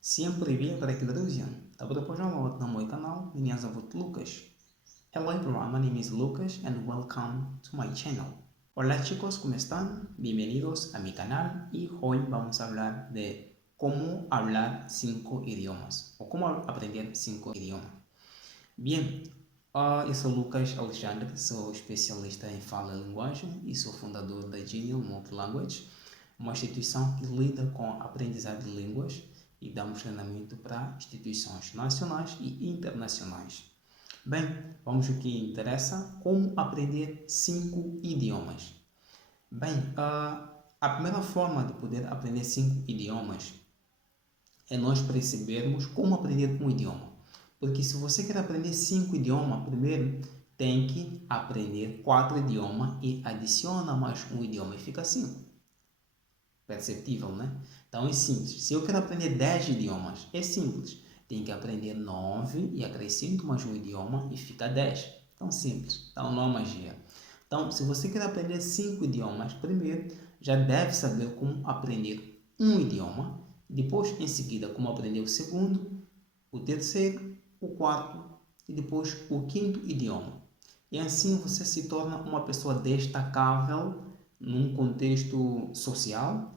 Всем привет, дорогие друзья! Добро пожаловать на мой канал. Меня зовут Lucas. Hello everyone, my name is Lucas and welcome to my channel. Hola chicos, ¿cómo están? Bienvenidos a mi canal y hoy vamos a hablar de cómo hablar 5 idiomas o cómo aprender 5 idiomas. Bien, eu sou Lucas Alexandre, sou especialista em fala e linguagem e sou fundador da Genial Multilanguage, uma instituição que lida com a aprendizagem de línguas e damos treinamento para instituições nacionais e internacionais. Bem, vamos ao que interessa, como aprender 5 idiomas. Bem, a primeira forma de poder aprender 5 idiomas é nós percebermos como aprender um idioma. Porque se você quer aprender 5 idiomas, primeiro tem que aprender 4 idiomas e adiciona mais um idioma e fica 5. Perceptível, né? Então é simples. Se eu quero aprender 10 idiomas, é simples. Tem que aprender 9 e acrescento mais um idioma e fica 10. Então simples. Então não é magia. Então, se você quer aprender 5 idiomas, primeiro já deve saber como aprender um idioma. Depois, em seguida, como aprender o segundo, o terceiro, o quarto e depois o quinto idioma. E assim você se torna uma pessoa destacável num contexto social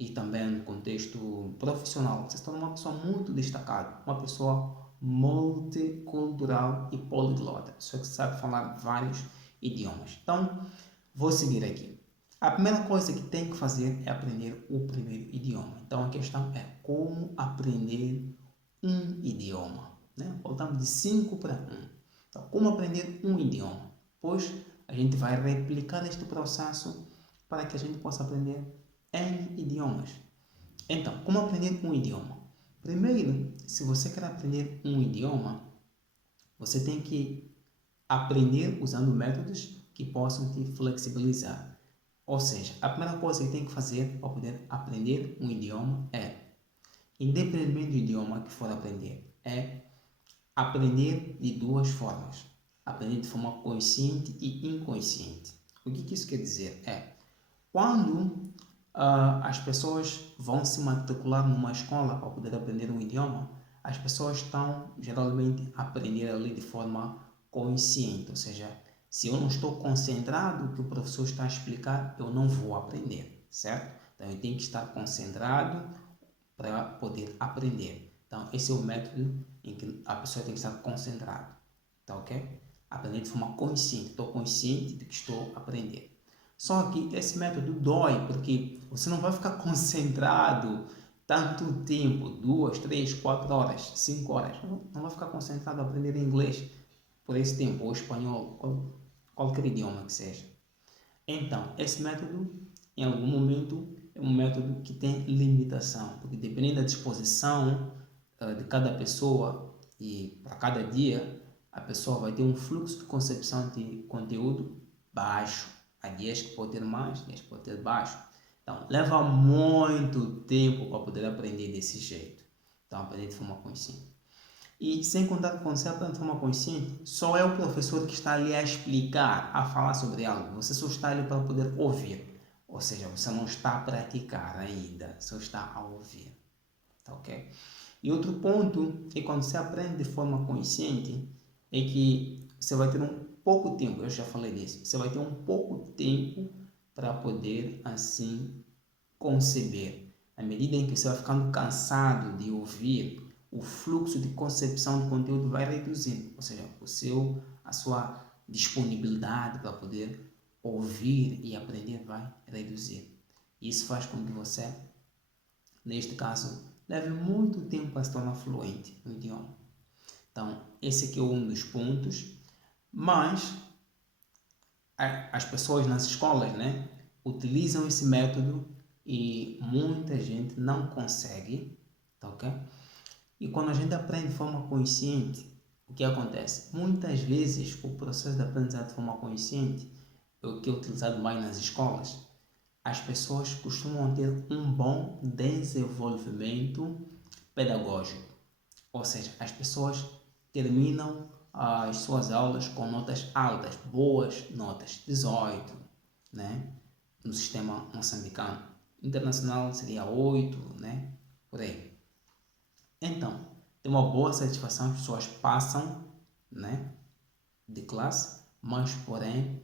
e também no contexto profissional. Você se torna uma pessoa muito destacada, uma pessoa multicultural e poliglota, pessoa que sabe falar vários idiomas. Então, vou seguir aqui. A primeira coisa que tem que fazer é aprender o primeiro idioma. Então, a questão é como aprender um idioma. Né? Voltamos de 5 para 1. Então, como aprender um idioma? Pois a gente vai replicar este processo para que a gente possa aprender em idiomas. Então, como aprender um idioma? Primeiro, se você quer aprender um idioma, você tem que aprender usando métodos que possam te flexibilizar. Ou seja, a primeira coisa que tem que fazer para poder aprender um idioma é, independentemente do idioma que for aprender, é aprender de duas formas. Aprender de forma consciente e inconsciente. O que isso quer dizer? É, quando as pessoas vão se matricular numa escola para poder aprender um idioma, as pessoas estão geralmente a aprender ali de forma consciente, ou seja, se eu não estou concentrado no que o professor está a explicar, eu não vou aprender, certo? Então eu tenho que estar concentrado para poder aprender. Então esse é o método em que a pessoa tem que estar concentrada, tá ok? Aprender de forma consciente, estou consciente de que estou a aprender. Só que esse método dói, porque você não vai ficar concentrado tanto tempo, 2, 3, 4 horas, 5 horas. Não vai ficar concentrado a aprender inglês por esse tempo, ou espanhol, qualquer idioma que seja. Então, esse método, em algum momento, é um método que tem limitação, porque dependendo da disposição de cada pessoa e para cada dia, a pessoa vai ter um fluxo de concepção de conteúdo baixo. Há dias que pode ter mais, dias que pode ter baixo. Então, leva muito tempo para poder aprender desse jeito. Então, aprender de forma consciente. E sem contar que quando você aprende de forma consciente, só é o professor que está ali a explicar, a falar sobre algo. Você só está ali para poder ouvir. Ou seja, você não está a praticar ainda, só está a ouvir. Tá ok? E outro ponto é quando você aprende de forma consciente, é que você vai ter um pouco tempo, eu já falei disso, você vai ter um pouco tempo para poder assim conceber. À medida em que você vai ficando cansado de ouvir, o fluxo de concepção de conteúdo vai reduzindo, ou seja, a sua disponibilidade para poder ouvir e aprender vai reduzir. Isso faz com que você, neste caso, leve muito tempo para se tornar fluente no idioma. Então, esse aqui é um dos pontos, mas as pessoas nas escolas, né, utilizam esse método e muita gente não consegue, tá ok? E quando a gente aprende de forma consciente, o que acontece? Muitas vezes o processo de aprendizagem de forma consciente, o que é utilizado mais nas escolas, as pessoas costumam ter um bom desenvolvimento pedagógico. Ou seja, as pessoas terminam as suas aulas com notas altas, boas notas, 18, né? No sistema moçambicano. Internacional seria 8, né? Por aí. Então, tem uma boa satisfação, as pessoas passam, né, de classe, mas porém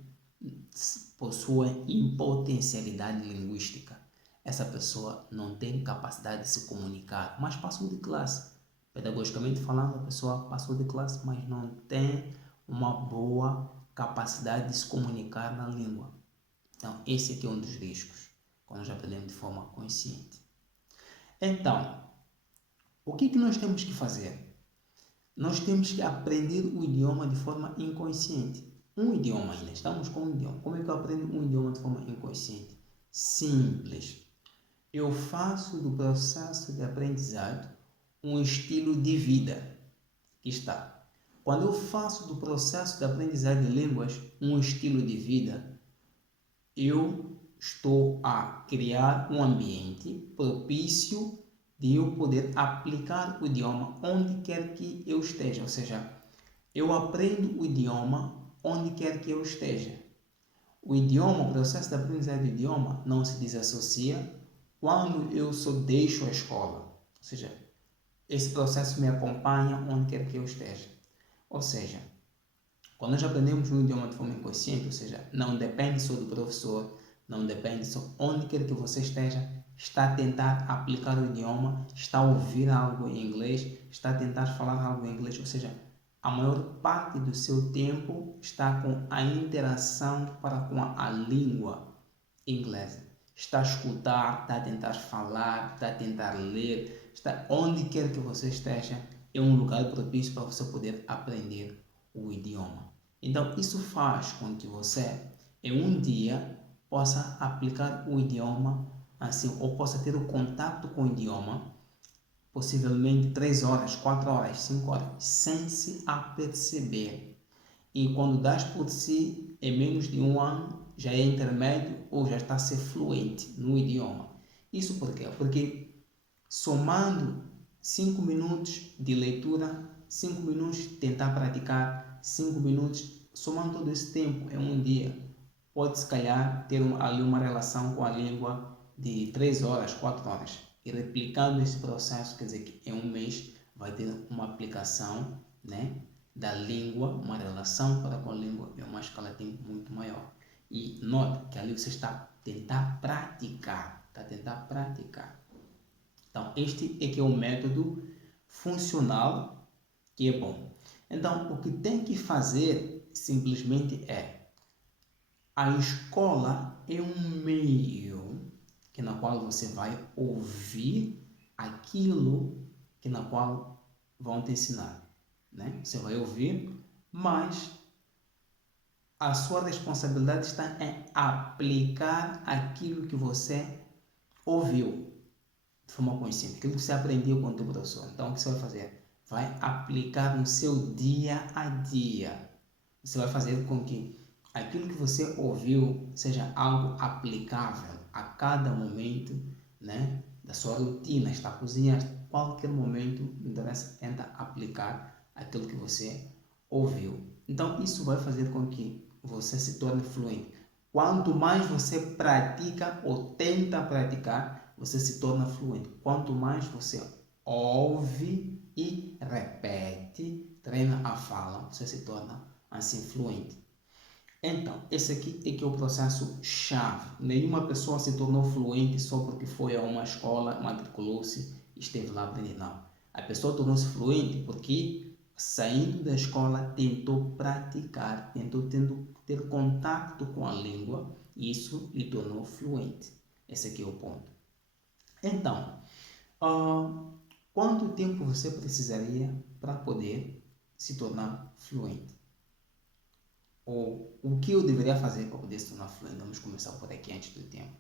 possuem impotencialidade linguística. Essa pessoa não tem capacidade de se comunicar, mas passou de classe. Pedagogicamente falando, a pessoa passou de classe, mas não tem uma boa capacidade de se comunicar na língua. Então, esse aqui é um dos riscos, quando nós aprendemos de forma consciente. Então, o que nós temos que fazer? Nós temos que aprender o idioma de forma inconsciente. Um idioma ainda, estamos com um idioma. Como é que eu aprendo um idioma de forma inconsciente? Simples. Eu faço do processo de aprendizado um estilo de vida. Aqui está. Quando eu faço do processo de aprendizagem de línguas um estilo de vida, eu estou a criar um ambiente propício de eu poder aplicar o idioma onde quer que eu esteja. Ou seja, eu aprendo o idioma onde quer que eu esteja. O idioma, o processo de aprendizagem do idioma não se desassocia quando eu só deixo a escola. Ou seja, esse processo me acompanha onde quer que eu esteja. Ou seja, quando nós aprendemos um idioma de forma inconsciente, ou seja, não depende só do professor, não depende só onde quer que você esteja, está a tentar aplicar o idioma, está a ouvir algo em inglês, está a tentar falar algo em inglês, ou seja, a maior parte do seu tempo está com a interação para com a língua inglesa. Está a escutar, está a tentar falar, está a tentar ler, está onde quer que você esteja, é um lugar propício para você poder aprender o idioma. Então, isso faz com que você, em um dia, possa aplicar o idioma assim, ou possa ter o contato com o idioma, possivelmente 3 horas, 4 horas, 5 horas, sem se aperceber. E quando das por si, em menos de um ano, já é intermédio ou já está a ser fluente no idioma. Isso por quê? Porque somando 5 minutos de leitura, 5 minutos de tentar praticar, 5 minutos, somando todo esse tempo em um dia, pode se calhar ter ali uma relação com a língua de 3 horas, 4 horas. E replicando esse processo, quer dizer que em um mês vai ter uma aplicação, né, da língua, uma relação para com a língua em uma escala de tempo muito maior. E note que ali você está a tentar praticar, Então, este é que é o método funcional que é bom. Então, o que tem que fazer simplesmente é: a escola é um meio que na qual você vai ouvir aquilo que na qual vão te ensinar, né? Você vai ouvir, mas a sua responsabilidade está em aplicar aquilo que você ouviu de forma consciente, aquilo que você aprendeu com o teu professor. Então, o que você vai fazer? Vai aplicar no seu dia a dia. Você vai fazer com que aquilo que você ouviu seja algo aplicável a cada momento, né, da sua rotina. Está a cozinhar, qualquer momento, interessa, tenta aplicar aquilo que você ouviu. Então, isso vai fazer com que você se torne fluente. Quanto mais você pratica ou tenta praticar, você se torna fluente. Quanto mais você ouve e repete, treina a fala, você se torna assim fluente. Então, esse aqui é que é o processo chave. Nenhuma pessoa se tornou fluente só porque foi a uma escola, matriculou-se e esteve lá aprendendo. Não. A pessoa tornou-se fluente porque, saindo da escola, tentou praticar, tentou ter contato com a língua e isso lhe tornou fluente. Esse aqui é o ponto. Então, quanto tempo você precisaria para poder se tornar fluente? Ou o que eu deveria fazer para poder se tornar fluente? Vamos começar por aqui antes do tempo.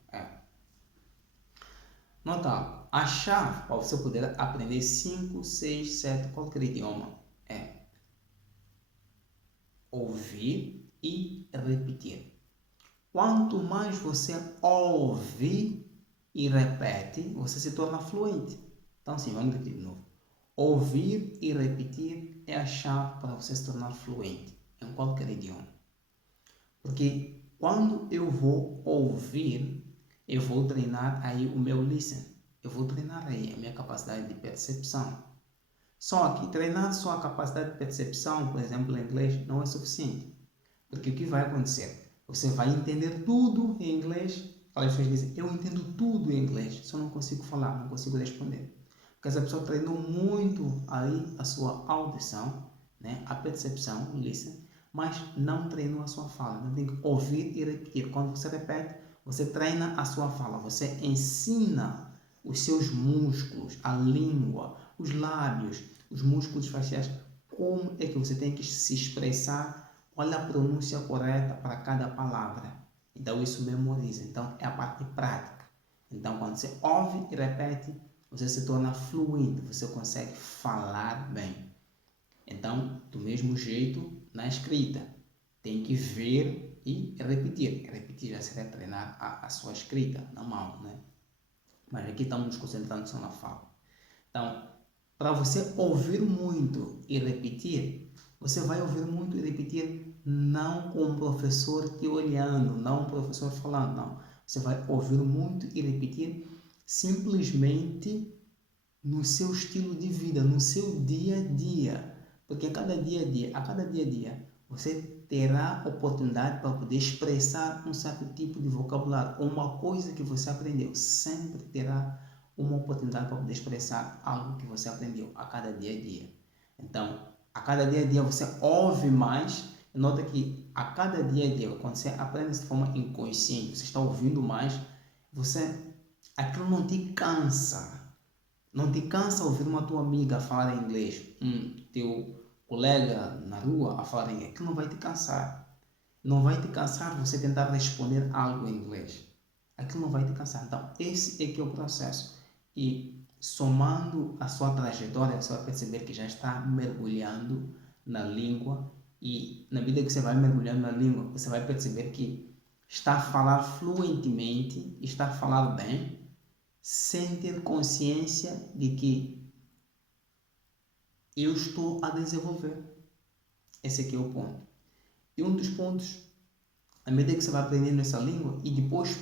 Nota, a chave para você poder aprender 5, 6, 7, qualquer idioma é ouvir e repetir. Quanto mais você ouve e repete, você se torna fluente. Então, sim, vamos repetir de novo. Ouvir e repetir é a chave para você se tornar fluente em qualquer idioma. Porque quando eu vou ouvir, eu vou treinar aí o meu listen. Eu vou treinar aí a minha capacidade de percepção. Só que treinar sua capacidade de percepção, por exemplo, em inglês, não é suficiente. Porque o que vai acontecer? Você vai entender tudo em inglês. As pessoas dizem, eu entendo tudo em inglês, só não consigo falar, não consigo responder. Porque essa pessoa treinou muito aí a sua audição, né? A percepção, o listen, mas não treinou a sua fala. Então tem que ouvir e repetir. Quando você repete, você treina a sua fala, você ensina os seus músculos, a língua, os lábios, os músculos faciais, como é que você tem que se expressar, qual é a pronúncia correta para cada palavra. Então isso memoriza. Então é a parte prática. Então quando você ouve e repete, você se torna fluente, você consegue falar bem. Então, do mesmo jeito, na escrita, tem que ver e repetir. Repetir já seria treinar a sua escrita na mão, né? Mas aqui estamos nos concentrando só na fala. Então, para você ouvir muito e repetir, você vai ouvir muito e repetir não com o professor te olhando, não o professor falando, não. Você vai ouvir muito e repetir simplesmente no seu estilo de vida, no seu dia a dia. Porque a cada dia a dia, você terá oportunidade para poder expressar um certo tipo de vocabulário, uma coisa que você aprendeu. Sempre terá uma oportunidade para poder expressar algo que você aprendeu a cada dia a dia. Então, a cada dia a dia você ouve mais. Nota que a cada dia a dia, quando você aprende de forma inconsciente, você está ouvindo mais, aquilo não te cansa. Não te cansa ouvir uma tua amiga falar inglês, teu colega na rua a falar inglês. Aquilo não vai te cansar. Não vai te cansar você tentar responder algo em inglês. Aquilo não vai te cansar. Então, esse é que é o processo. E somando a sua trajetória, você vai perceber que já está mergulhando na língua. E na medida que você vai mergulhando na língua, você vai perceber que está a falar fluentemente, está a falar bem, sem ter consciência de que eu estou a desenvolver. Esse aqui é o ponto. E um dos pontos, à medida que você vai aprendendo essa língua e depois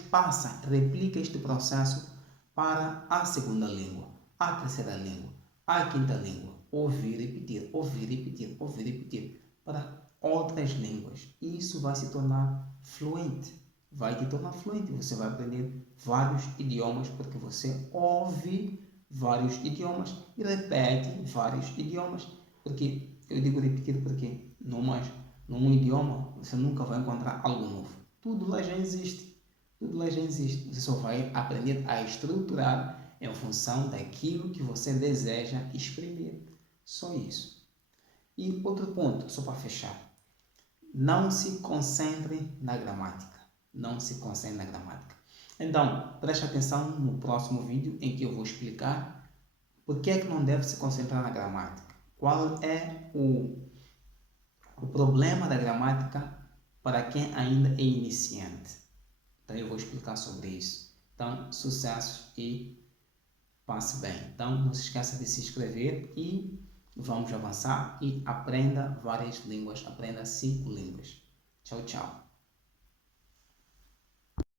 replica este processo para a segunda língua, a terceira língua, a quinta língua. Ouvir, repetir, ouvir, repetir, ouvir, repetir para outras línguas. E isso vai se tornar fluente. Vai te tornar fluente. Você vai aprender vários idiomas porque você ouve vários idiomas e repete vários idiomas. Porque eu digo repetir porque num idioma você nunca vai encontrar algo novo. Tudo lá já existe. Tudo lá já existe. Você só vai aprender a estruturar em função daquilo que você deseja exprimir. Só isso. E outro ponto, só para fechar. Não se concentre na gramática. Não se concentre na gramática. Então, preste atenção no próximo vídeo em que eu vou explicar por que é que não deve se concentrar na gramática. Qual é o problema da gramática para quem ainda é iniciante. Então, eu vou explicar sobre isso. Então, sucessos e passe bem. Então, não se esqueça de se inscrever e vamos avançar e aprenda várias línguas. Aprenda 5 línguas. Tchau, tchau.